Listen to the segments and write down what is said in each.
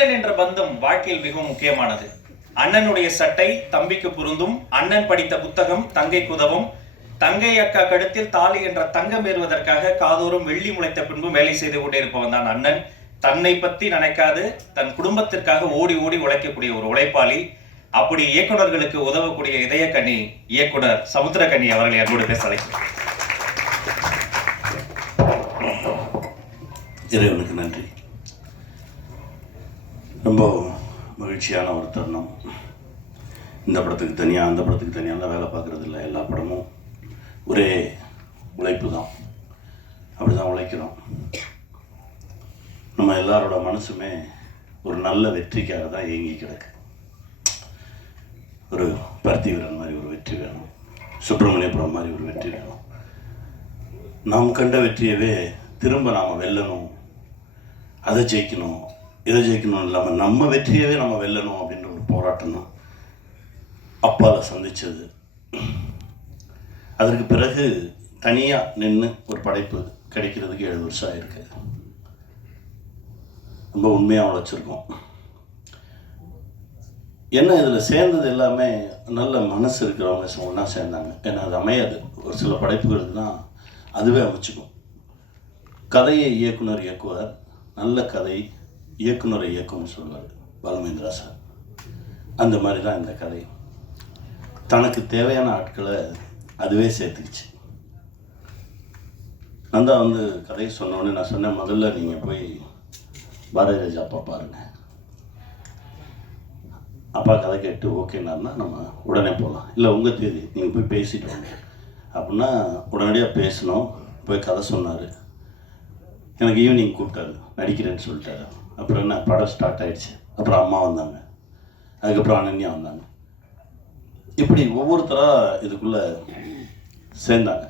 அண்ணன் என்ற பந்தம் வாழ்க்கையில் மிகவும் முக்கியமானது. அண்ணனுடைய சட்டை தம்பிக்கு பொருந்தும் அண்ணன் படித்த புத்தகம் தங்கைக்கு உதவும் தங்கை அக்கா கழுத்தில் தாலி என்ற தங்கம் ஏறுவதற்காக காதோறும் வெள்ளி முளைத்த பின்பும் வேலை செய்து கொண்டிருப்பவன் தான் அண்ணன். தன்னை பத்தி நினைக்காது தன் குடும்பத்திற்காக ஓடி ஓடி உழைக்கக்கூடிய ஒரு உழைப்பாளி. அப்படி இயக்குனர்களுக்கு உதவக்கூடிய இதய கனி இயக்குனர் சமுத்திரகனி அவர்களை அன்போடு பேச இறைவனுக்கு நன்றி ரொம்ப மகிழ்ச்சியான ஒரு தருணம். இந்த படத்துக்கு தனியாக அந்த படத்துக்கு தனியாக வேலை பார்க்குறது இல்லை எல்லா படமும் ஒரே உழைப்பு தான் அப்படி தான் உழைக்கிறோம். நம்ம எல்லாரோட மனசுமே ஒரு நல்ல வெற்றிக்காக தான் இயங்கி கிடக்கு. ஒரு பருத்தி வீரன் மாதிரி ஒரு வெற்றி வேணும். சுப்பிரமணியபுரம் மாதிரி ஒரு வெற்றி வேணும். நாம் கண்ட வெற்றியவே திரும்ப நாம் வெல்லணும். அதை ஜெயிக்கணும். இதை ஜெயிக்கணும் இல்லாமல் நம்ம வெற்றியவே நம்ம வெல்லணும் அப்படின்ற ஒரு போராட்டம் தான். அப்பாவை சந்தித்தது அதற்கு பிறகு தனியாக நின்று ஒரு படைப்பு கிடைக்கிறதுக்கு ஏழு வருஷம் ஆகிருக்கு ரொம்ப உண்மையாக உழைச்சிருக்கோம் என்ன இதில் சேர்ந்தது எல்லாமே நல்ல மனசு இருக்கிறவங்க ஒன்றா சேர்ந்தாங்க. ஏன்னா அது அமையாது. ஒரு சில படைப்புகளுக்கு தான் அதுவே அமைச்சுக்கும். கதையை இயக்குனர் இயக்குவார். நல்ல கதை. இயக்குனரை இயக்கம்னு சொல்வார் பாலமேந்திரா சார். அந்த மாதிரி தான் இந்த கதை. தனக்கு தேவையான ஆட்களை அதுவே சேர்த்துக்கிச்சு. நந்தா வந்து கதையை சொன்னோடனே நான் சொன்னேன் முதல்ல நீங்கள் போய் பாரதி ராஜா அப்பா பாருங்கள் அப்பா கதை கேட்டு ஓகேனாருன்னா நம்ம உடனே போகலாம் இல்லை உங்கள் தேதி நீங்கள் போய் பேசிட்டு வாங்க. அப்படின்னா உடனடியாக பேசினோம் போய் கதை சொன்னார். எனக்கு ஈவினிங் கூப்பிட்டாரு நடிக்கிறேன்னு சொல்லிட்டாரு. அப்புறம் என்ன படம் ஸ்டார்ட் ஆகிடுச்சு அப்புறம் அம்மா வந்தாங்க. அதுக்கப்புறம் அனன்யா வந்தாங்க. இப்படி ஒவ்வொருத்தராக இதுக்குள்ளே சேர்ந்தாங்க.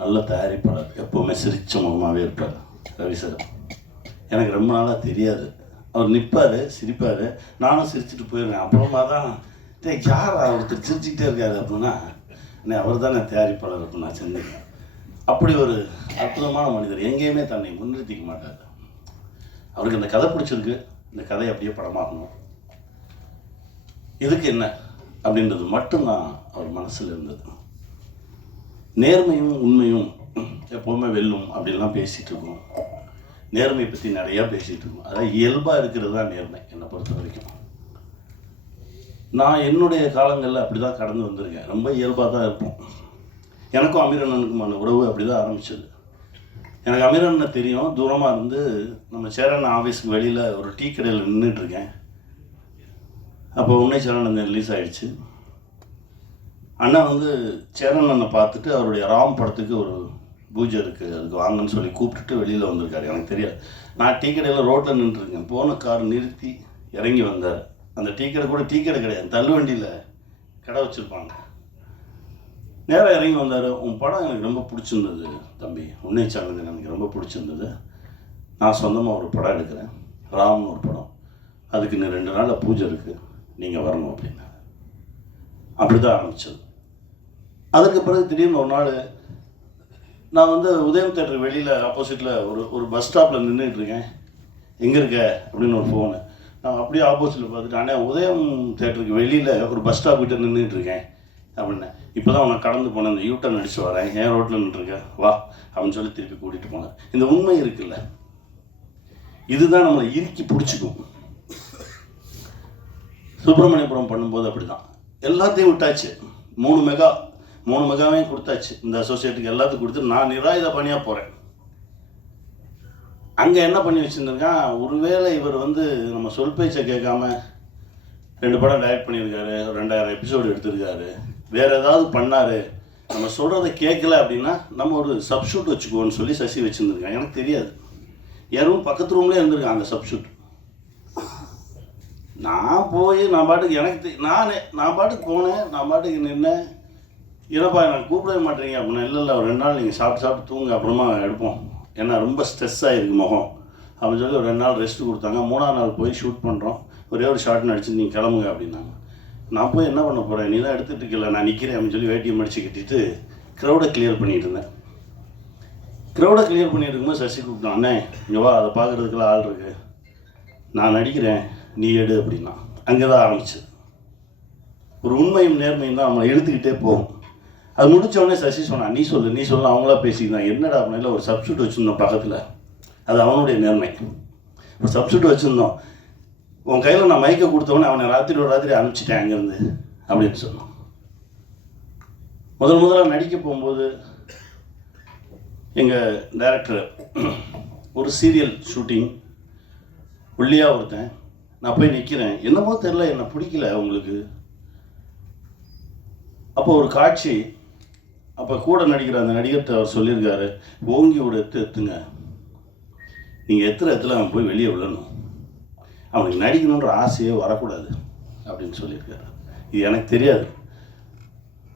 நல்ல தயாரிப்பாளர். எப்போவுமே சிரிச்ச முகமாகவே இருப்பார் ரவி சார் எனக்கு ரொம்ப நாளாக தெரியாது. அவர் நிற்பார் சிரிப்பார். நானும் சிரிச்சுட்டு போயிருவேன் அப்புறமா தான் டேய் யார் ஒருத்தர் சிரிச்சுக்கிட்டே இருக்காரு அப்படின்னா அண்ணே அவர் தானே தயாரிப்பாளர் அப்படின்னு நான் செஞ்சேன் அப்படி ஒரு அற்புதமான மனிதர். எங்கேயுமே தன்னை முன்னிறுத்திக்க மாட்டார். அவருக்கு இந்த கதை பிடிச்சிருக்கு. இந்த கதை அப்படியே படமாகணும் இதுக்கு என்ன? அப்படின்றது மட்டும்தான் அவர் மனசில் இருந்தது. நேர்மையும் உண்மையும் எப்போவுமே வெல்லும் அப்படின்லாம் பேசிகிட்டு இருக்கோம். நேர்மையை பற்றி நிறையா பேசிகிட்டு இருக்கோம். அதான் இயல்பாக இருக்கிறது தான் நேர்மை என்னை பொறுத்த வரைக்கும். நான் என்னுடைய காலங்களில் அப்படி தான் கடந்து வந்திருக்கேன். ரொம்ப இயல்பாக தான் இருப்போம். எனக்கும் அமீரண்ணனுக்குமான உறவு அப்படி தான் ஆரம்பிச்சது. எனக்கு அமீரண்ணனை தெரியும். தூரமாக இருந்து நம்ம சேரன் ஆஃபீஸுக்கு வெளியில் ஒரு டீ கடையில் நின்றுட்டுருக்கேன் அப்போ உன்னை சேரன் ரிலீஸ் ஆகிடுச்சு அண்ணா வந்து சேரன் அண்ணனை பார்த்துட்டு அவருடைய ராம் படத்துக்கு ஒரு பூஜை இருக்குது அதுக்கு வாங்கன்னு சொல்லி கூப்பிட்டுட்டு வெளியில் வந்திருக்காரு. எனக்கு தெரியாது. நான் டீ கடையில் ரோட்டில் நின்றுருக்கேன் போன கார் நிறுத்தி இறங்கி வந்தார். அந்த டீ கடை கூட டீ கடை கிடையாது. தள்ளுவண்டியில் கடை வச்சுருப்பாங்க. நேராக இறங்கி வந்தார். உன் படம் எனக்கு ரொம்ப பிடிச்சிருந்தது தம்பி. உன்னை சார்ந்தது எனக்கு ரொம்ப பிடிச்சிருந்தது. நான் சொந்தமாக ஒரு படம் எடுக்கிறேன். ராம்னு ஒரு படம். அதுக்கு இன்னும் ரெண்டு நாளில் பூஜை இருக்குது நீங்கள் வரணும் அப்படின்னா அப்படி தான் ஆரம்பித்தது அதுக்கு பிறகு திடீர்னு ஒரு நாள் நான் வந்து உதயம் தேட்டர் வெளியில் ஆப்போசிட்டில் ஒரு ஒரு பஸ் ஸ்டாப்பில் நின்றுட்டு இருக்கேன். எங்கே இருக்க? அப்படின்னு ஒரு ஃபோனு நான் அப்படியே ஆப்போசிட்டில் பார்த்துட்டு அண்ணே உதயம் தேட்டருக்கு வெளியில் ஒரு பஸ் ஸ்டாப் கிட்ட நின்றுட்டு அப்படின்னேன் அப்படின்னு. இப்போ தான் உனக்கு கடந்து போனேன் இந்த யூட்டன் அடிச்சு வரேன். ஏன் ரோட்டில் நின்றுருக்கேன் வா அப்படின்னு சொல்லி திருப்பி கூட்டிகிட்டு போனேன் இந்த உண்மை இருக்குல்ல. இதுதான் நம்மளை இறுக்கி பிடிச்சிக்கும். சுப்பிரமணியபுரம் பண்ணும்போது அப்படி தான் எல்லாத்தையும் விட்டாச்சு. மூணு மெகா மூணு மெகாவையும் கொடுத்தாச்சு. இந்த அசோசியேட்டுக்கு எல்லாத்துக்கும் கொடுத்து நான் நிராயுத பணியாக போகிறேன் அங்கே என்ன பண்ணி வச்சுருந்துருக்கான்? ஒருவேளை இவர் வந்து நம்ம சொல் பேச்சை கேட்காம ரெண்டு படம் டைரக்ட் பண்ணியிருக்காரு ஒரு ரெண்டாயிரம் எபிசோடு எடுத்திருக்காரு. வேறு ஏதாவது பண்ணார் நம்ம சொல்கிறத கேட்கல அப்படின்னா நம்ம ஒரு சப்ஷூட் வச்சுக்குவோன்னு சொல்லி சசி வச்சுருந்துருக்காங்க. எனக்கு தெரியாது. என் ரூம் பக்கத்து ரூம்லேயே இருந்திருக்கான் அந்த சப்ஷூட் நான் போய் நான் பாட்டுக்கு எனக்கு நானே நான் பாட்டுக்கு போனேன் நான் பாட்டுக்கு நின்னேன். இல்லைப்பா நான் கூப்பிடவே மாட்டேறீங்க அப்படின்னா இல்லை இல்லை ஒரு ரெண்டு நாள் நீங்கள் சாப்பிட்டு சாப்பிட்டு தூங்க அப்புறமா எடுப்போம். ஏன்னா ரொம்ப ஸ்ட்ரெஸ் ஆகிருக்கு முகம். அப்படின்னு சொல்லி ஒரு ரெண்டு நாள் ரெஸ்ட் கொடுத்தாங்க. மூணாவது நாள் போய் ஷூட் பண்ணுறோம் ஒரே ஒரு ஷார்ட் நடிச்சு நீங்கள் கிளம்புங்க அப்படின்னாங்க. நான் போய் என்ன பண்ண போகிறேன் நீ தான் எடுத்துகிட்டு இருக்கல நான் நிற்கிறேன் அப்படின்னு சொல்லி வேட்டியை மடிச்சு கட்டிட்டு க்ரௌடை கிளியர் பண்ணிட்டு இருந்தேன். க்ரௌடை கிளியர் பண்ணிட்டு இருக்கும்போது சசி கூப்பிட்டான் அண்ணே இங்கே வா அதை பார்க்குறதுக்குலாம் ஆள் இருக்கு. நான் நடிக்கிறேன் நீ எடு அப்படின்னா. அங்கே தான் ஆரம்பிச்சு. ஒரு உண்மையும் நேர்மையும் தான் அவனை எடுத்துக்கிட்டே போகும். அது முடிச்ச உடனே சசி சொன்னான் நீ சொல்லு நீ சொல்லு அவங்களா பேசிக்கிறான். என்னடா அப்படின்னா ஒரு சப்ஸ்டியூட் வச்சுருந்தோம் பக்கத்தில். அது அவனுடைய நேர்மை. ஒரு சப்ஸ்டியூட் வச்சுருந்தோம். உன் கையில் நான் மைக்கை கொடுத்தவொடனே அவனை ராத்திரி ஒரு ராத்திரி அனுப்பிச்சிட்டேன் அங்கேருந்து அப்படின்னு சொன்னான். முதல் முதலாக நடிக்க போகும்போது எங்கள் டைரக்டர் ஒரு சீரியல் ஷூட்டிங் ஒல்லியா ஒருத்தன் நான் போய் நிற்கிறேன் என்னமோ தெரில என்னை பிடிக்கல அவங்களுக்கு. அப்போ ஒரு காட்சி அப்போ கூட நடிக்கிற அந்த நடிகர்கிட்ட அவர் சொல்லியிருக்காரு ஓங்கி விட எத்து எத்துங்க. நீங்கள் எத்துற எத்துல அவன் போய் வெளியே விழணும். அவனுக்கு நடிக்கணுன்ற ஆசையே வரக்கூடாது அப்படின்னு சொல்லியிருக்காரு. இது எனக்கு தெரியாது.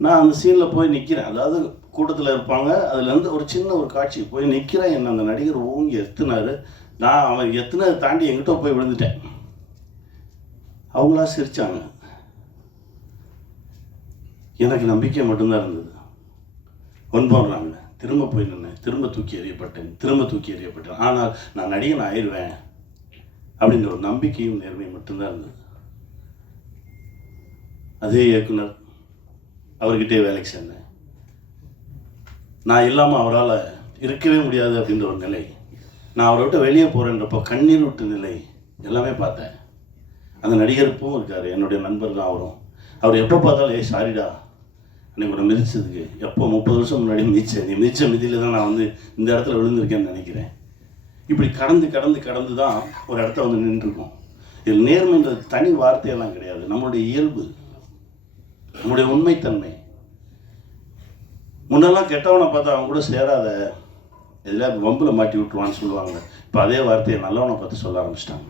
நான் அந்த சீனில் போய் நிற்கிறேன் அதாவது கூட்டத்தில் இருப்பாங்க. அதுலேருந்து ஒரு சின்ன ஒரு காட்சி போய் நிற்கிறேன் என்ன அந்த நடிகர் ஓங்கி எத்துனாரு. நான் அவன் எத்துனதை தாண்டி எங்கிட்ட போய் விழுந்துட்டேன். அவங்களா சிரித்தாங்க எனக்கு நம்பிக்கை மட்டும்தான் இருந்தது. ஒன்படுறாங்க திரும்ப போய் நின்னேன். திரும்ப தூக்கி எறியப்பட்டேன். திரும்ப தூக்கி எறியப்பட்டேன். ஆனால் நான் நடிகன் ஆயிடுவேன் அப்படிங்கிற ஒரு நம்பிக்கையும் நேர்மையும் மட்டும்தான் இருந்தது. அதே இயக்குனர் அவர்கிட்டே வேலைக்கு சேர்ந்தேன். நான் இல்லாமல் அவரால் இருக்கவே முடியாது அப்படின்ற ஒரு நிலை. நான் அவரை விட்டு வெளியே போகிறேன்றப்போ கண்ணீர் விட்டு நிலை எல்லாமே பார்த்தேன். அந்த நடிகருப்பும் இருக்கார் என்னுடைய நண்பர் தான் அவரும். அவர் எப்போ பார்த்தாலும் ஏ சாரிடா அன்னைக்கு உன்னை மிதிச்சதுக்கு. எப்போ முப்பது வருஷம் முன்னாடி மிதிச்சேன். நீ மிதித்த மிதியில் தான் நான் வந்து இந்த இடத்துல விழுந்திருக்கேன்னு நினைக்கிறேன். இப்படி கடந்து கடந்து கடந்து தான் ஒரு இடத்த வந்து நின்றுருக்கோம். இதில் நேர்மைன்றது தனி வார்த்தையெல்லாம் கிடையாது. நம்மளுடைய இயல்பு நம்முடைய உண்மைத்தன்மை. முன்னெல்லாம் கெட்டவனை பார்த்தா அவன் கூட சேராத எல்லாம் வம்பில் மாட்டி விட்டுருவான்னு சொல்லுவாங்க. இப்போ அதே வார்த்தையை நல்லவனை பார்த்து சொல்ல ஆரம்பிச்சிட்டாங்க.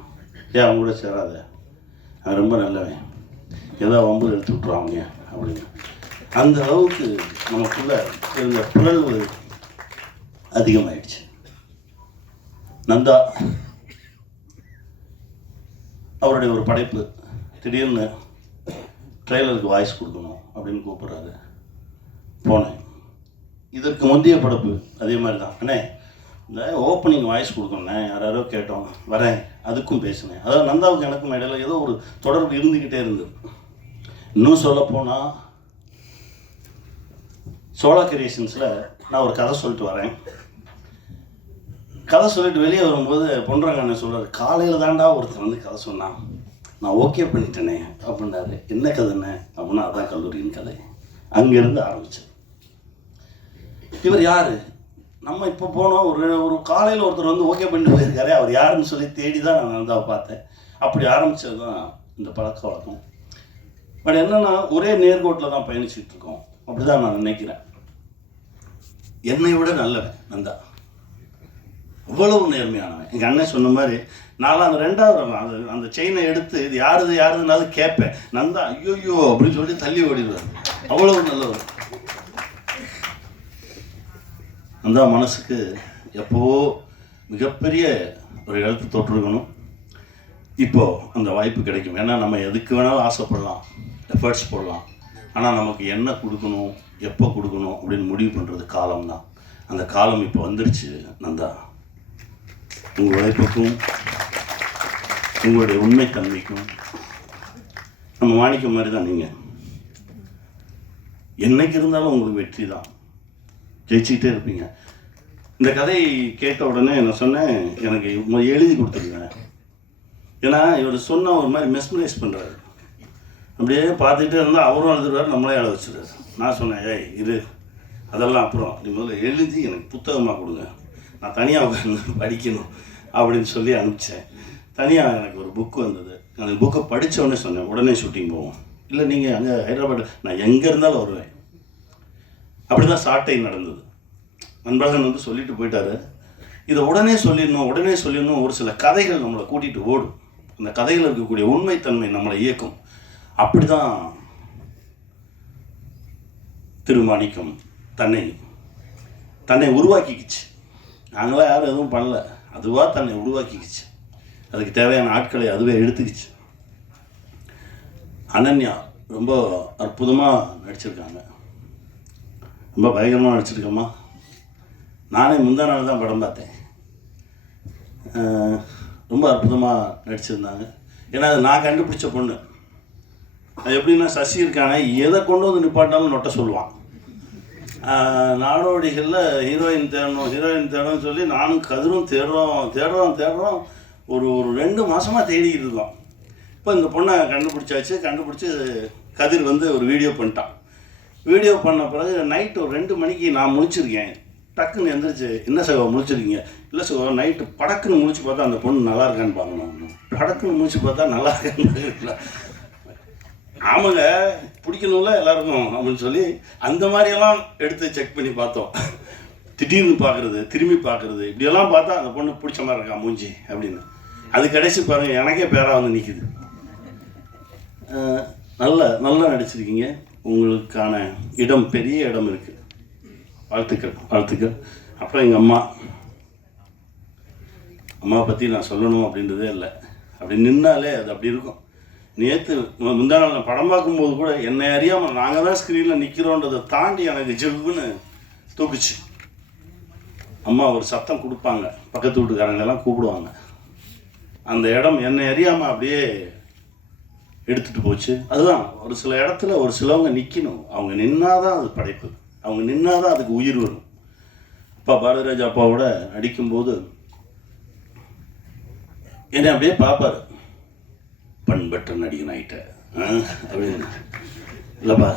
ஏன் அவன் கூட சேராத? அவன் ரொம்ப நல்லவன். ஏதோ வம்பில் எடுத்து விட்டுருவாங்க அப்படின்னு. அந்த அளவுக்கு நமக்குள்ள இருந்த புழல்வு அதிகமாயிடுச்சு. நந்தா அவருடைய ஒரு படைப்பு திடீர்னு ட்ரெய்லருக்கு வாய்ஸ் கொடுக்கணும் அப்படின்னு கூப்பிட்றாரு. போனேன். இதற்கு முந்தைய படைப்பு அதே மாதிரி தான் அண்ணே இந்த ஓப்பனிங் வாய்ஸ் கொடுக்கணுண்ணே யார் யாரோ கேட்டோம். வரேன். அதுக்கும் பேசினேன். அதாவது நந்தாவுக்கு எனக்கும் இடையில ஏதோ ஒரு தொடர்பு இருந்துக்கிட்டே இருந்தது. இன்னும் சொல்ல போனால் சோழா கிரியேஷன்ஸில் நான் ஒரு கதை சொல்லிட்டு வரேன். கதை சொல்லிட்டு வெளியே வரும்போது பொன்றாங்க சொல்கிறார் காலையில் தாண்டா ஒருத்தர் வந்து கதை சொன்னான். நான் ஓகே பண்ணிட்டேனே அப்படின்னாரு என்ன கதைண்ணே அப்படின்னா அதான் கல்லூரியின் கதை. அங்கேருந்து ஆரம்பிச்சது. இவர் யார்? நம்ம இப்போ போனோம் ஒரு ஒரு காலையில் ஒருத்தர் வந்து ஓகே பண்ணிட்டு போயிருக்காரு. அவர் யாருன்னு சொல்லி தேடி தான் நான் நந்தாவை பார்த்தேன். அப்படி ஆரம்பித்தது தான் இந்த பழக்க வழக்கம். பட் என்னன்னா ஒரே நேர்கோட்டில் தான் பயணிச்சுட்டு இருக்கோம். அப்படி தான் நான் நினைக்கிறேன். என்னை விட நல்லவன் நந்தா. அவ்வளவு நேர்மையானவன். எங்கள் அண்ணன் சொன்ன மாதிரி நான்லாம் அந்த ரெண்டாவது அந்த அந்த செயினை எடுத்து இது யாருது யாருதுனாவது கேட்பேன். நந்தா ஐயோயோ அப்படின்னு சொல்லி தள்ளி ஓடிடுவார். அவ்வளவு நல்லவர் அந்த மனசுக்கு எப்போ மிகப்பெரிய ஒரு எழுத்து தொற்றுக்கணும் இப்போ அந்த வாய்ப்பு கிடைக்கும். ஏன்னா நம்ம எதுக்கு வேணாலும் ஆசைப்படலாம். எஃபர்ட்ஸ் போடலாம். ஆனால் நமக்கு என்ன கொடுக்கணும் எப்போ கொடுக்கணும் அப்படின்னு முடிவு பண்ணுறது காலம் தான் அந்த காலம் இப்போ வந்துருச்சு நந்தா. உங்கள் உழைப்புக்கும் உங்களுடைய உண்மை தன்மைக்கும் நம்ம மாணிக்கம் மாதிரி தான் நீங்கள் என்னைக்கு இருந்தாலும் உங்களுக்கு வெற்றி தான். ஜெயிச்சுக்கிட்டே இருப்பீங்க. இந்த கதை கேட்ட உடனே நான் சொன்னேன் எனக்கு எழுதி கொடுத்துருங்க. ஏன்னா இவர் சொன்ன ஒரு மாதிரி மெஸ்மரைஸ் பண்ணுறாரு அப்படியே பார்த்துக்கிட்டே இருந்தால் அவரும் எழுதுறாரு நம்மளே எழுத வச்சுருவாரு. நான் சொன்னேன் ஏய் இரு. அதெல்லாம் அப்புறம். நீ முதல்ல எழுதி எனக்கு புத்தகமாக கொடுங்க. நான் தனியாக உட்காந்து படிக்கணும் அப்படின்னு சொல்லி அனுப்பிச்சேன். தனியாக எனக்கு ஒரு புக் வந்தது. அந்த புக்கை படிச்ச உடனே சொன்னேன் உடனே ஷூட்டிங் போவோம். இல்லை நீங்கள் அங்கே ஹைதராபாத் நான் எங்கே இருந்தாலும் வருவேன். அப்படி தான் சாட்டை நடந்தது. அன்பழகன் வந்து சொல்லிட்டு போயிட்டாரு. இதை உடனே சொல்லிடணும் உடனே சொல்லிடணும். ஒரு சில கதைகள் நம்மளை கூட்டிகிட்டு ஓடும். அந்த கதையில் இருக்கக்கூடிய உண்மைத்தன்மை நம்மளை இயக்கும். அப்படி தான் திருமாணிக்கம் தன்னை தன்னை உருவாக்கிக்கிச்சு. நாங்களாம் யாரும் எதுவும் பண்ணல. அதுவாக தன்னை உருவாக்கிக்கிச்சு. அதுக்கு தேவையான ஆட்களை அதுவே எடுத்துக்கிச்சு. அனன்யா ரொம்ப அற்புதமாக நடிச்சிருக்காங்க. ரொம்ப பயங்கரமாக நடிச்சிருக்கம்மா. நானே முந்தா நாள் தான் படம் பார்த்தேன். ரொம்ப அற்புதமாக நடிச்சிருந்தாங்க. ஏன்னா அது நான் கண்டுபிடிச்ச பொண்ணு. அது எப்படின்னா சசி இருக்கானே எதை கொண்டு வந்து நிப்பாட்டினாலும் நொட்ட சொல்லுவான். நாடோடிகளில் ஹீரோயின் தேடணும் ஹீரோயின் தேடணும்னு சொல்லி நானும் கதிரும் தேடுறோம் தேடுறோம் தேடுறோம். ஒரு ஒரு ரெண்டு மாதமாக தேடிக்கிட்டு இருக்கோம் இப்போ இந்த பொண்ணை கண்டுபிடிச்சாச்சு. கண்டுபிடிச்சி கதிர் வந்து ஒரு வீடியோ பண்ணிட்டான். வீடியோ பண்ண பிறகு நைட்டு ஒரு ரெண்டு மணிக்கு நான் முழிச்சிருக்கேன். டக்குன்னு எந்திரிச்சு என்ன சகோ முழிச்சிருக்கீங்க? இல்லை சகோ நைட்டு படக்குன்னு முழிச்சு பார்த்தா அந்த பொண்ணு நல்லா இருக்கான்னு பார்க்கணும். படக்குன்னு முழிச்சு பார்த்தா நல்லா இருக்கான்னு ஆமாங்க பிடிக்கணும்ல எல்லாருக்கும் அப்படின்னு சொல்லி அந்த மாதிரியெல்லாம் எடுத்து செக் பண்ணி பார்த்தோம். திடீர்னு பார்க்குறது திரும்பி பார்க்குறது இப்படியெல்லாம் பார்த்தா அந்த பொண்ணு பிடிச்ச மாதிரி இருக்கா மூஞ்சி அப்படின்னு. அது கடைசி பாருங்கள் எனக்கே பேரா வந்து நிற்கிது நல்ல நல்லா நடிச்சிருக்கீங்க. உங்களுக்கான இடம் பெரிய இடம் இருக்குது வாழ்த்துக்கள் வாழ்த்துக்கள். அப்புறம் எங்கள் அம்மா. அம்மாவை பற்றி நான் சொல்லணும் அப்படின்றதே இல்லை. அப்படி நின்னாலே அது அப்படி இருக்கும். நேற்று முந்தா நாள் படம் பார்க்கும்போது கூட என்னை அறியாமல் நாங்கள் தான் ஸ்க்ரீனில் நிற்கிறோன்றதை தாண்டி எனக்கு ஜிவ்வுன்னு தூக்குச்சு. அம்மா ஒரு சத்தம் கொடுப்பாங்க. பக்கத்து வீட்டுக்காரங்க எல்லாம் கூப்பிடுவாங்க. அந்த இடம் என்னை அறியாமல் அப்படியே எடுத்துகிட்டு போச்சு. அதுதான் ஒரு சில இடத்துல ஒரு சிலவங்க நிற்கணும் அவங்க நின்னாதான் அது படைப்பு. அவங்க நின்னாதான் அதுக்கு உயிர் வரும். அப்பா பாரதிராஜ் அப்பாவோட அடிக்கும்போது என்னை அப்படியே பார்ப்பாரு. பண்பற்ற நடிகன் ஆகிட்ட அப்படின்னு இல்லைப்பா.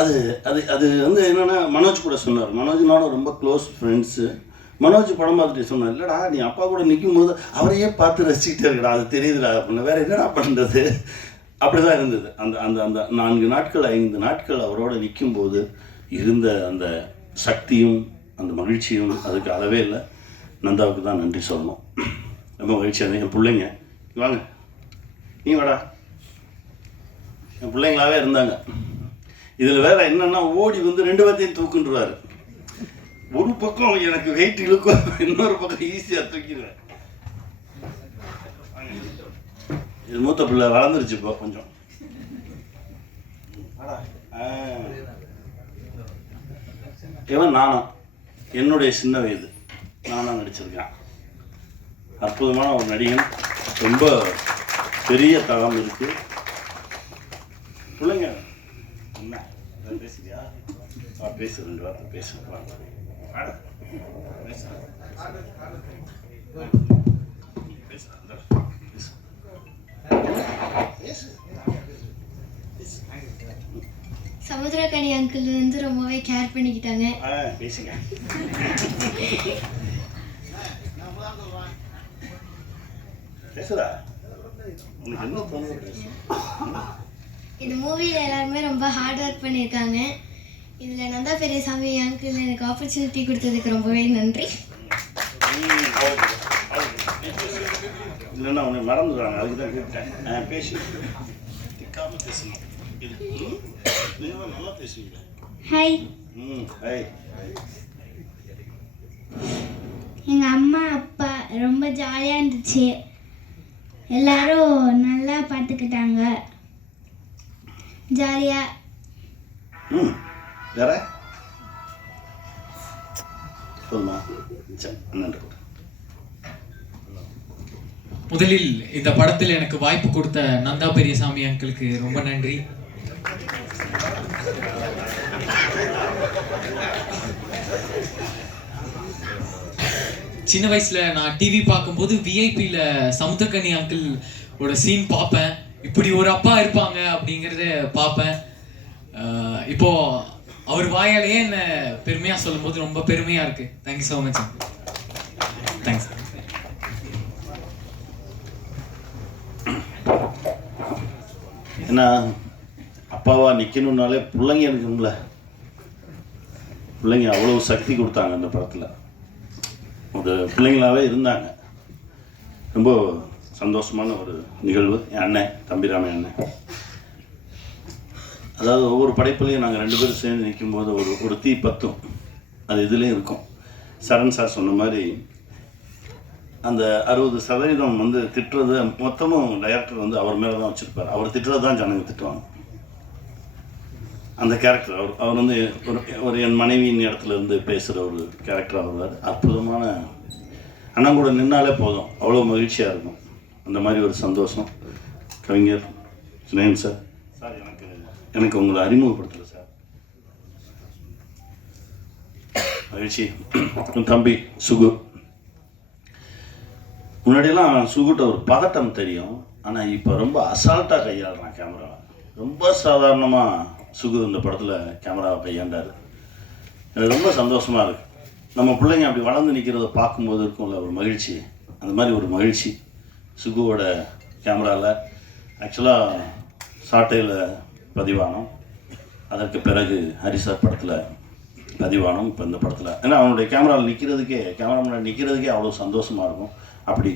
அது அது அது வந்து என்னென்னா மனோஜ் கூட சொன்னார். மனோஜினோட ரொம்ப க்ளோஸ் ஃப்ரெண்ட்ஸு மனோஜ் படம் பார்த்துட்டு சொன்னார் இல்லைடா நீ அப்பா கூட நிற்கும் போது அவரையே பார்த்து ரசிக்கிட்டே இருக்கடா அது தெரியுதுடா அப்படின்னு. வேறு என்னடா பண்ணுறது அப்படி தான் இருந்தது. அந்த அந்த அந்த நான்கு நாட்கள் ஐந்து நாட்கள் அவரோட நிற்கும்போது இருந்த அந்த சக்தியும் அந்த மகிழ்ச்சியும் அதுக்கு அளவே இல்லை. நந்தாவுக்கு தான் நன்றி சொல்லணும். ரொம்ப மகிழ்ச்சியாக இருந்தது என் பிள்ளைங்க. வாங்க. நீ வாடா. என் பிள்ளைங்களாவே இருந்தாங்க. இதில் வேற என்னன்னா ஓடி வந்து ரெண்டு பேர்த்தையும் தூக்குன்றாரு ஒரு பக்கம் எனக்கு வெயிட் இழுக்கும் இன்னொரு பக்கம் ஈஸியாக தூக்கிடுவேன். இது மூத்த பிள்ளை வளர்ந்துருச்சு இப்போ கொஞ்சம். இவன் நானும். என்னுடைய சின்ன வயது. நானும் நடிச்சிருக்கேன். அற்புதமான ஒரு நடிகன் ரொம்ப பெரிய தளம் இருக்கு பிள்ளைங்க என்ன பேசுறியா பேசு ரெண்டு வார்த்தை பேசு வா. வாடா. பேசு. பேசு, இந்தா, பேசு. பேசு. சமுத்திரக்கனி அங்கிள் வந்து ரொம்பவே கேர் பண்ணிக்கிட்டாங்க பேசுங்க பேசுடா. உனக்கு என்ன தோணுது பேசு. இந்த மூவியில் எல்லாருமே ரொம்ப ஹார்ட் ஒர்க் பண்ணியிருக்காங்க. இதில் நந்தா பெரியசாமி அங்கிள் எனக்கு ஆப்பர்ச்சுனிட்டி கொடுத்ததுக்கு ரொம்பவே நன்றி. இல்லைன்னா உன்னை மறந்துடுறாங்க. அதுக்கு தான் கூப்பிட்டேன் ஆ பேசு. திக்காம பேசணும் நல்லா பேசுவீங்க. ஹாய் ம் ஐ எங்கள் அம்மா அப்பா ரொம்ப ஜாலியாக இருந்துச்சு. எல்லாரும் நல்லா பார்த்துக்கிட்டாங்க ஜாலியாக ம் வேற? முதலில் இந்த படத்தில் எனக்கு வாய்ப்பு கொடுத்த நந்தா பெரியசாமி அங்கிளுக்கு ரொம்ப நன்றி. சின்ன வயசுல நான் டிவி பார்க்கும்போது விஐபியில் சமுத்திரக்கனி அங்கிள் ஒரு சீன் பார்ப்பேன். இப்படி ஒரு அப்பா இருப்பாங்க அப்படிங்கிறத பார்ப்பேன். இப்போ அவர் வாயாலேயே என்ன பெருமையா சொல்லும்போது ரொம்ப பெருமையா இருக்கு. தேங்க்யூ ஸோ மச் தேங்க்ஸ் ஏன்னா அப்பாவா நிற்கணுன்னாலே பிள்ளைங்க இருக்குங்கள பிள்ளைங்க அவ்வளோ சக்தி கொடுத்தாங்க அந்த படத்தில். ஒரு பிள்ளைங்களாவே இருந்தாங்க. ரொம்ப சந்தோஷமான ஒரு நிகழ்வு. என் அண்ணன் தம்பிராமன் அண்ணன். அதாவது ஒவ்வொரு படைப்புலையும் நாங்கள் ரெண்டு பேரும் சேர்ந்து நிற்கும்போது ஒரு ஒரு தீ பத்தும். அது இதுலேயும் இருக்கும். சரண் சார் சொன்ன மாதிரி அந்த அறுபது சதவீதம் வந்து திட்டுறது மொத்தமும் டைரக்டர் வந்து அவர் மேலே தான் வச்சுருப்பார். அவர் திட்டுறது தான் ஜனங்க திட்டுவாங்க. அந்த கேரக்டர் அவர் அவர் வந்து ஒரு ஒரு என் மனைவியின் இடத்துல இருந்து பேசுகிற ஒரு கேரக்டர் வருவார் அற்புதமான அண்ணன் கூட நின்னாலே போதும். அவ்வளோ மகிழ்ச்சியாக இருக்கும். அந்த மாதிரி ஒரு சந்தோஷம். கவிஞர் சுனேன் சார். சார் எனக்கு எனக்கு உங்களை அறிமுகப்படுத்தலை சார். மகிழ்ச்சி. தம்பி சுகு. முன்னாடியெல்லாம் சுகுட்ட ஒரு பதட்டம் தெரியும். ஆனால் இப்போ ரொம்ப அசால்ட்டாக கையாளுறான் கேமராவை ரொம்ப சாதாரணமாக சுகு இந்த படத்தில் கேமராவை கையாண்டார். எனக்கு ரொம்ப சந்தோஷமாக இருக்குது நம்ம பிள்ளைங்க அப்படி வளர்ந்து நிற்கிறத பார்க்கும்போது இருக்கும்ல ஒரு மகிழ்ச்சி. அந்த மாதிரி ஒரு மகிழ்ச்சி சுகுவோட கேமராவில் ஆக்சுவலாக சாட்டையில் பதிவானோம். அதற்கு பிறகு ஹரிசார் படத்தில் பதிவானோம் இப்போ இந்த படத்தில். ஏன்னா அவனுடைய கேமராவில் நிற்கிறதுக்கே கேமரா முன்னாடி நிற்கிறதுக்கே அவ்வளோ சந்தோஷமாக இருக்கும். அப்படி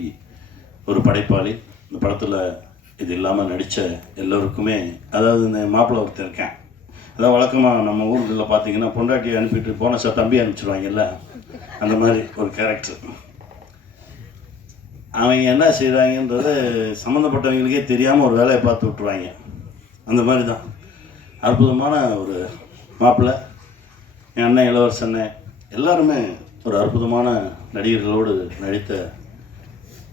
ஒரு படைப்பாளி. இந்த படத்தில் இது இல்லாமல் நடித்த எல்லோருக்குமே அதாவது இந்த மாப்பிள்ளை ஒருத்தன் இருக்கேன். அதான் வழக்கமாக நம்ம ஊரில் பார்த்தீங்கன்னா பொண்டாட்டியை அனுப்பிட்டு போன சார் தம்பி அனுப்பிச்சிடுவாங்கல்ல அந்த மாதிரி ஒரு கேரக்டர் அவங்க என்ன செய்கிறாங்கன்றது சம்மந்தப்பட்டவங்களுக்கே தெரியாமல் ஒரு வேலையை பார்த்து விட்ருவாங்க அந்த மாதிரி தான் அற்புதமான ஒரு மாப்பிள்ளை என் அண்ணன் இளவரசன் அண்ணன். எல்லாருமே ஒரு அற்புதமான நடிகர்களோடு நடித்த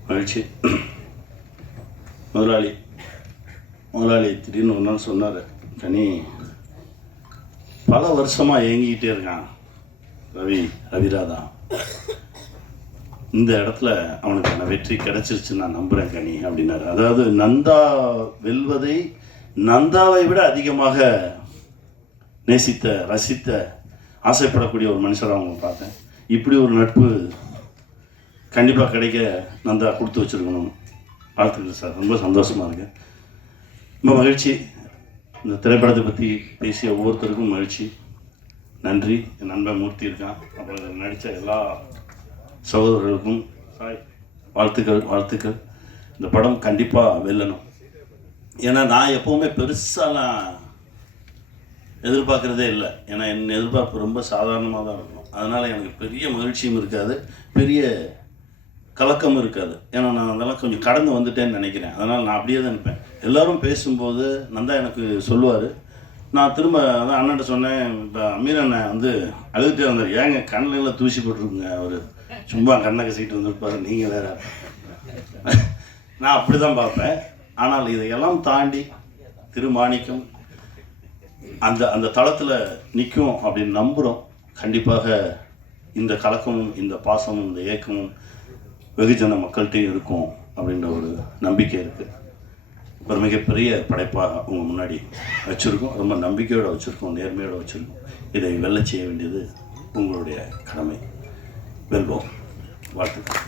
மகிழ்ச்சி. முதலாளி. முதலாளி திடீர்னு ஒரு நாள் சொன்னார் கனி பல வருஷமாக ஏங்கிக்கிட்டே இருக்கான் ரவி ரவிராதா இந்த இடத்துல அவனுக்கான வெற்றி கிடைச்சிருச்சு நான் நம்புகிறேன் கனி அப்படின்னாரு. அதாவது நந்தா வெல்வதை நந்தாவை விட அதிகமாக நேசித்த ரசித்த ஆசைப்படக்கூடிய ஒரு மனுஷராக அவங்க பார்த்தேன். இப்படி ஒரு நட்பு கண்டிப்பாக கிடைக்க நந்தா கொடுத்து வச்சுருக்கணும். வாழ்த்துக்கள் சார். ரொம்ப சந்தோஷமாக இருக்கேன் ரொம்ப மகிழ்ச்சி. இந்த திரைப்படத்தை பற்றி பேசிய ஒவ்வொருத்தருக்கும் மகிழ்ச்சி. நன்றி. என் நண்பன் மூர்த்தி இருக்கான். அப்புறம் நடித்த எல்லா சகோதரர்களுக்கும் சாய் வாழ்த்துக்கள் வாழ்த்துக்கள். இந்த படம் கண்டிப்பாக வெல்லணும். ஏன்னா நான் எப்போவுமே பெருசாலாம் எதிர்பார்க்குறதே இல்லை. ஏன்னா என் எதிர்பார்ப்பு ரொம்ப சாதாரணமாக தான் இருக்கும். அதனால் எனக்கு பெரிய மகிழ்ச்சியும் இருக்காது. பெரிய கலக்கம் இருக்காது. ஏன்னா நான் அதெல்லாம் கொஞ்சம் கடந்து வந்துட்டேன்னு நினைக்கிறேன். அதனால் நான் அப்படியே தான் நினைப்பேன் எல்லோரும் பேசும்போது நந்தா எனக்கு சொல்லுவார். நான் திரும்ப அதான் அண்ணன்ட்ட சொன்னேன் இப்போ அமீர் அண்ணன் வந்து அழுதுகிட்டே வந்தார். ஏங்க கண்ணில் எல்லாம் தூசி போட்டிருக்குங்க அவர். சும்மா கண்ணை கசிக்கிட்டு வந்துருப்பார். நீங்கள் வேற. நான் அப்படி தான் பார்ப்பேன். ஆனால் இதையெல்லாம் தாண்டி திருமாணிக்கம் அந்த அந்த தளத்தில் நிற்கும் அப்படின்னு நம்புகிறோம் கண்டிப்பாக இந்த கலக்கமும் இந்த பாசமும் இந்த ஏக்கமும் வெகுஜன மக்கள்கிட்டையும் இருக்கும் அப்படின்ற ஒரு நம்பிக்கை இருக்குது ஒரு மிகப்பெரிய படைப்பாக உங்கள் முன்னாடி வச்சுருக்கோம். ரொம்ப நம்பிக்கையோடு வச்சுருக்கோம் நேர்மையோடு வச்சுருக்கோம். இதை வெல்ல செய்ய வேண்டியது உங்களுடைய கடமை. வெல்வோம். வாழ்த்துக்கள்.